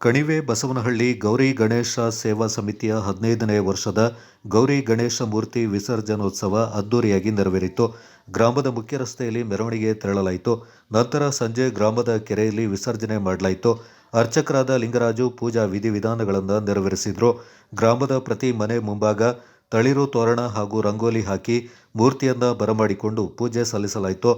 ಕಣಿವೆ ಬಸವನಹಳ್ಳಿ ಗೌರಿ ಗಣೇಶ ಸೇವಾ ಸಮಿತಿಯ 15ನೇ ವರ್ಷದ ಗೌರಿ ಗಣೇಶ ಮೂರ್ತಿ ವಿಸರ್ಜನೋತ್ಸವ ಅದ್ದೂರಿಯಾಗಿ ನೆರವೇರಿತು. ಗ್ರಾಮದ ಮುಖ್ಯ ರಸ್ತೆಯಲ್ಲಿ ಮೆರವಣಿಗೆ ತೆರಳಲಾಯಿತು. ನಂತರ ಸಂಜೆ ಗ್ರಾಮದ ಕೆರೆಯಲ್ಲಿ ವಿಸರ್ಜನೆ ಮಾಡಲಾಯಿತು. ಅರ್ಚಕರಾದ ಲಿಂಗರಾಜು ಪೂಜಾ ವಿಧಿವಿಧಾನಗಳನ್ನು ನೆರವೇರಿಸಿದರು. ಗ್ರಾಮದ ಪ್ರತಿ ಮನೆ ಮುಂಭಾಗ ತಳಿರು ತೋರಣ ಹಾಗೂ ರಂಗೋಲಿ ಹಾಕಿ ಮೂರ್ತಿಯನ್ನ ಬರಮಾಡಿಕೊಂಡು ಪೂಜೆ ಸಲ್ಲಿಸಲಾಯಿತು.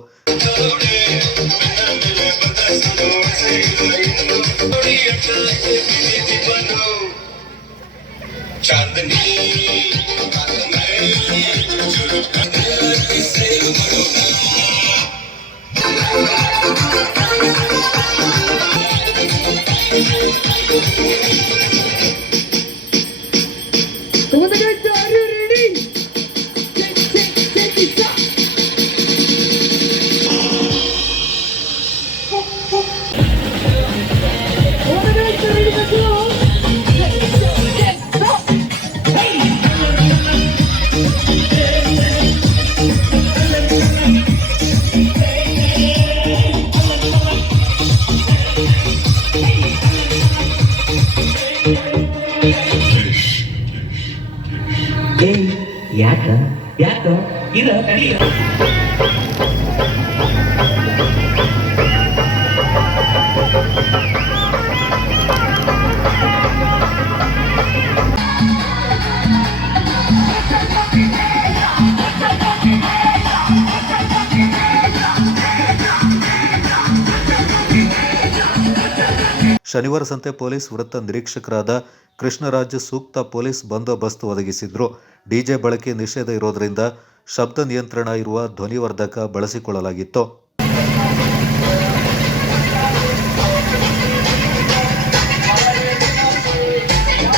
ಯಾಕ ಇದ ತಡಿಯ ಶನಿವಾರ ಸಂತೆ ಪೊಲೀಸ್ ವೃತ್ತ ನಿರೀಕ್ಷಕರಾದ ಕೃಷ್ಣರಾಜ್ ಸೂಕ್ತ ಪೊಲೀಸ್ ಬಂದೋಬಸ್ತ್ ಒದಗಿಸಿದ್ರು. ಡಿಜೆ ಬಳಕೆ ನಿಷೇಧ ಇರೋದ್ರಿಂದ ಶಬ್ದ ನಿಯಂತ್ರಣ ಇರುವ ಧ್ವನಿವರ್ಧಕ ಬಳಸಿಕೊಳ್ಳಲಾಗಿತ್ತು.